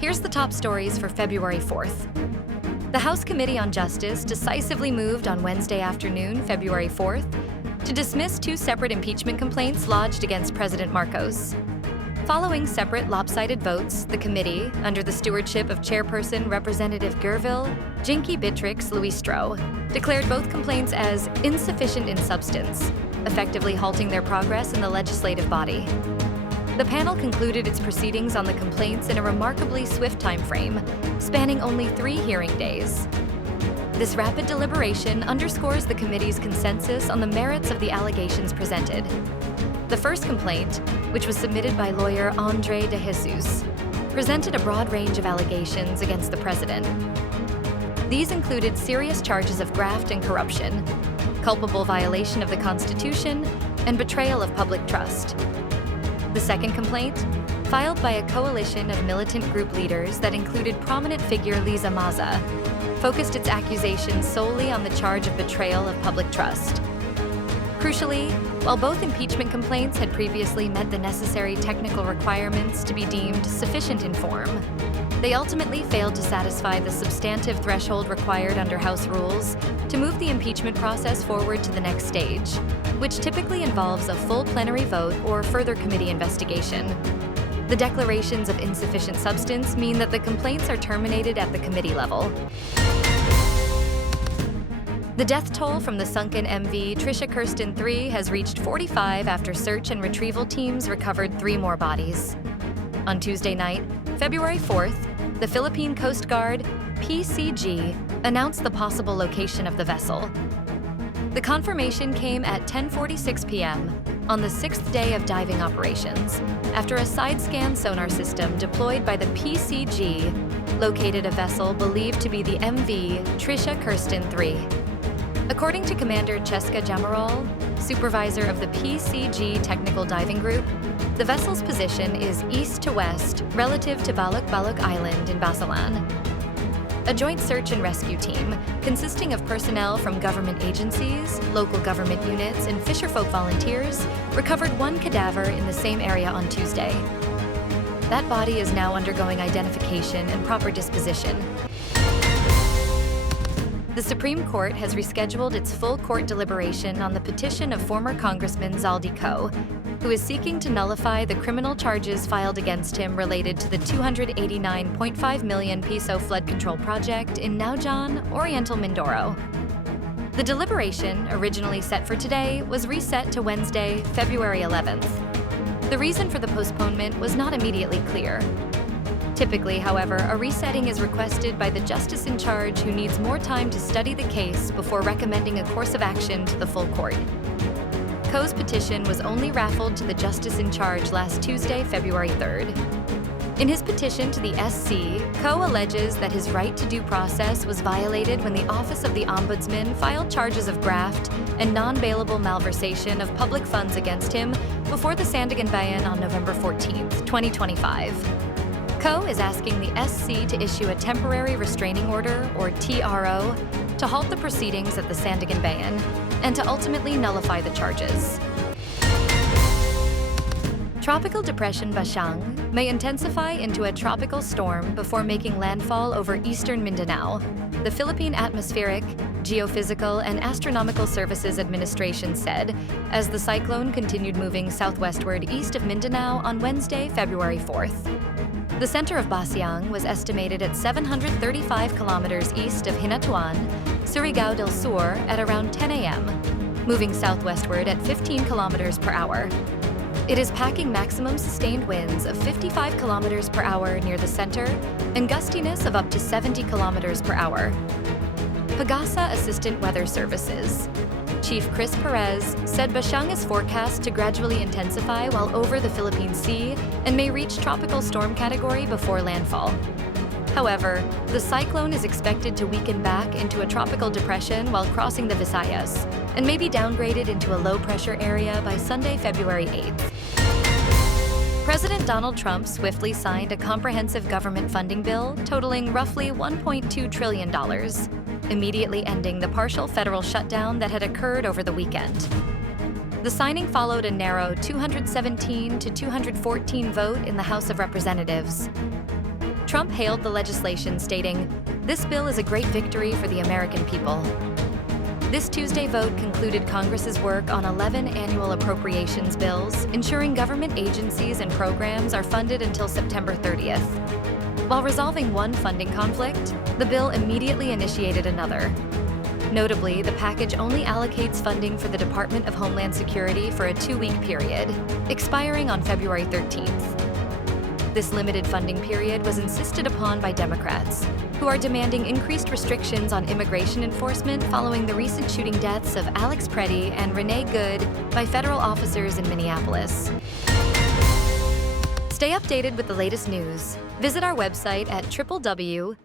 Here's the top stories for February 4th. The House Committee on Justice decisively moved on Wednesday afternoon, February 4th, to dismiss two separate impeachment complaints lodged against President Marcos. Following separate lopsided votes, the committee, under the stewardship of Chairperson Representative Gervil, Jinky Bitrix Luistro, declared both complaints as insufficient in substance, effectively halting their progress in the legislative body. The panel concluded its proceedings on the complaints in a remarkably swift timeframe, spanning only 3 hearing days. This rapid deliberation underscores the committee's consensus on the merits of the allegations presented. The first complaint, which was submitted by lawyer Andre de Jesus, presented a broad range of allegations against the president. These included serious charges of graft and corruption, culpable violation of the Constitution, and betrayal of public trust. The second complaint, filed by a coalition of militant group leaders that included prominent figure Liza Maza, focused its accusations solely on the charge of betrayal of public trust. Crucially, while both impeachment complaints had previously met the necessary technical requirements to be deemed sufficient in form, they ultimately failed to satisfy the substantive threshold required under House rules to move the impeachment process forward to the next stage, which typically involves a full plenary vote or further committee investigation. The declarations of insufficient substance mean that the complaints are terminated at the committee level. The death toll from the sunken MV Trisha Kirsten 3 has reached 45 after search and retrieval teams recovered 3 more bodies. On Tuesday night, February 4th, the Philippine Coast Guard, PCG, announced the possible location of the vessel. The confirmation came at 10:46 p.m. on the 6th day of diving operations, after a side-scan sonar system deployed by the PCG located a vessel believed to be the MV Trisha Kirsten 3. According to Commander Cheska Jamaral, supervisor of the PCG Technical Diving Group, the vessel's position is east to west relative to Balok Island in Basyang. A joint search and rescue team, consisting of personnel from government agencies, local government units, and fisherfolk volunteers, recovered 1 cadaver in the same area on Tuesday. That body is now undergoing identification and proper disposition. The Supreme Court has rescheduled its full court deliberation on the petition of former Congressman Zaldy Co, who is seeking to nullify the criminal charges filed against him related to the 289.5 million peso flood control project in Naujan, Oriental Mindoro. The deliberation, originally set for today, was reset to Wednesday, February 11th. The reason for the postponement was not immediately clear. Typically, however, a resetting is requested by the justice in charge who needs more time to study the case before recommending a course of action to the full court. Co's petition was only raffled to the justice in charge last Tuesday, February 3rd. In his petition to the SC, Co alleges that his right to due process was violated when the Office of the Ombudsman filed charges of graft and non-bailable malversation of public funds against him before the Sandigan Bayan on November 14, 2025. Co is asking the SC to issue a temporary restraining order, or TRO, to halt the proceedings at the Sandigan Bayan and to ultimately nullify the charges. Tropical depression Basyang may intensify into a tropical storm before making landfall over eastern Mindanao, the Philippine Atmospheric, Geophysical, and Astronomical Services Administration said, as the cyclone continued moving southwestward east of Mindanao on Wednesday, February 4th. The center of Basyang was estimated at 735 kilometers east of Hinatuan, Surigao del Sur, at around 10 a.m., moving southwestward at 15 kilometers per hour. It is packing maximum sustained winds of 55 kilometers per hour near the center and gustiness of up to 70 kilometers per hour. PAGASA Assistant Weather Services Chief Chris Perez said Basyang is forecast to gradually intensify while over the Philippine Sea and may reach tropical storm category before landfall. However, the cyclone is expected to weaken back into a tropical depression while crossing the Visayas and may be downgraded into a low-pressure area by Sunday, February 8th. President Donald Trump swiftly signed a comprehensive government funding bill totaling roughly $1.2 trillion, immediately ending the partial federal shutdown that had occurred over the weekend. The signing followed a narrow 217 to 214 vote in the House of Representatives. Trump hailed the legislation, stating, "This bill is a great victory for the American people." This Tuesday vote concluded Congress's work on 11 annual appropriations bills, ensuring government agencies and programs are funded until September 30th. While resolving one funding conflict, the bill immediately initiated another. Notably, the package only allocates funding for the Department of Homeland Security for a 2-week period, expiring on February 13th. This limited funding period was insisted upon by Democrats, who are demanding increased restrictions on immigration enforcement following the recent shooting deaths of Alex Preddy and Renee Good by federal officers in Minneapolis. Stay updated with the latest news. Visit our website at www.mb.com.ph.